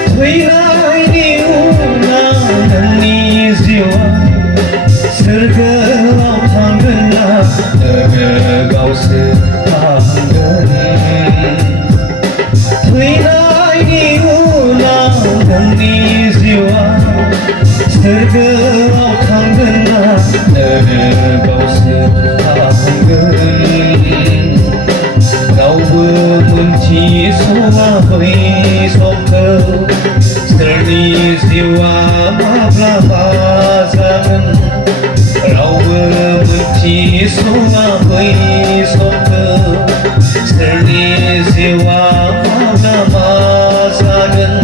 फैनायनि उनाव नोंनि जिउआ सोरगोआव थांगोन ना नरकआवसो थांगोन फैनायनि उनाव नोंनि जिउआ सोरगोआव थांगोन ना नरकआवसो थांगोन रावबो मोनथिस'वा बै समखौ सोरनि जिउआ माब्ला मा जागोन रावबो मोनथिस'वा बै समखौ सोरनि जिउआ माब्ला मा जागोन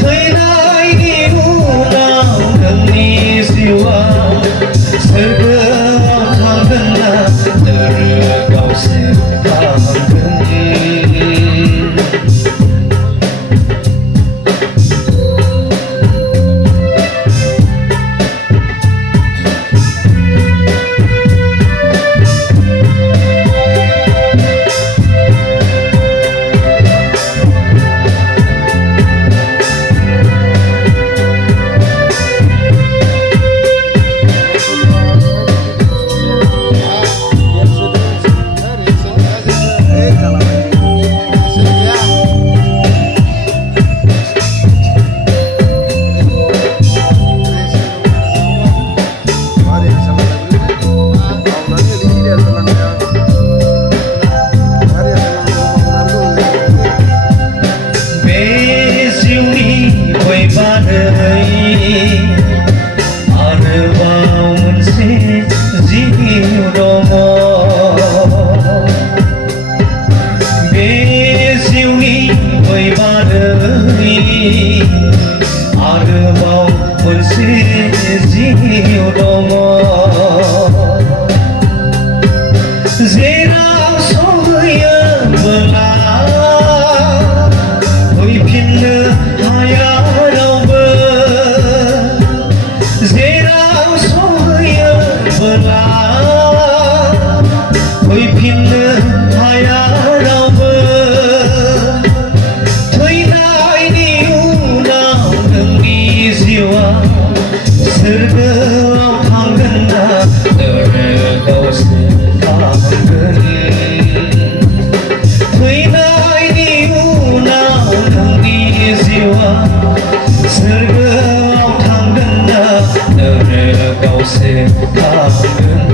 थैनायनि उनाव नोंनि जिउआ सोरगोआव थांगोन ना नरकआवसो थांगोन आरोबाव मोनसे जिउ दङ बे जिउनि बै बादै आरोबाव मोनसे जिउ दङ जेराव सहैयोब्ला फैफिननो हाया रावबो जेराव सहैयोब्ला फैफिननो हाया रावबो थैनायनि उनाव नोंनि जिउआ सोरगोआव थांगोन ना नरकआवसो थांगोन थैनायनि उनाव नोंनि जिउआ सोरगोआव थांगोन ना नरकआवसो थांगोन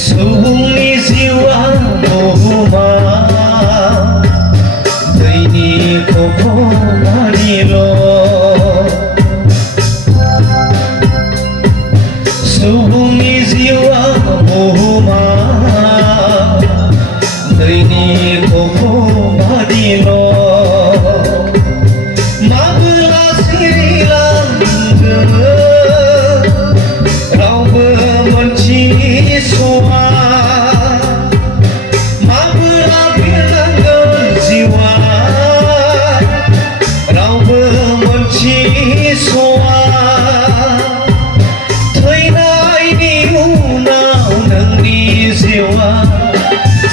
सुबुंनि जिउआ बहुमा दैनि खफ'आरिल' सुबुंनि जिउआ बहुमा दैनि खफ'आरिल' माब्ला सिरिलांगोन रावबो मोनथिस'वा माब्ला बिरलांगोन जिउआ रावबो मोनथिस'वा थैनायनि उनाव नोंनि जिउआ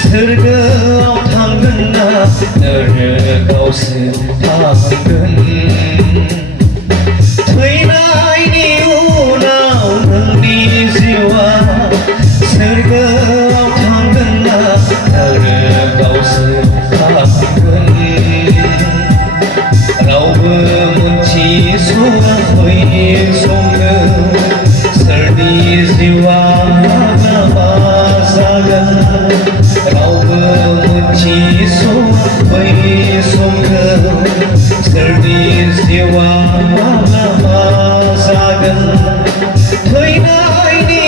सोरगोआव थांगोन ना नरकआवसो थांगोन थैनायनि उनाव नोंनि जिउआ सोरगोआव थांगोन ना नरकआवसो थांगोन रावबो मोनथिस'वा बै समखौ सोरनि जिउआ माब्ला मा जागोन रावबो मोनथिस'वा बै समखौ सोरनि जिउआ माब्ला मा जागोन थैनायनि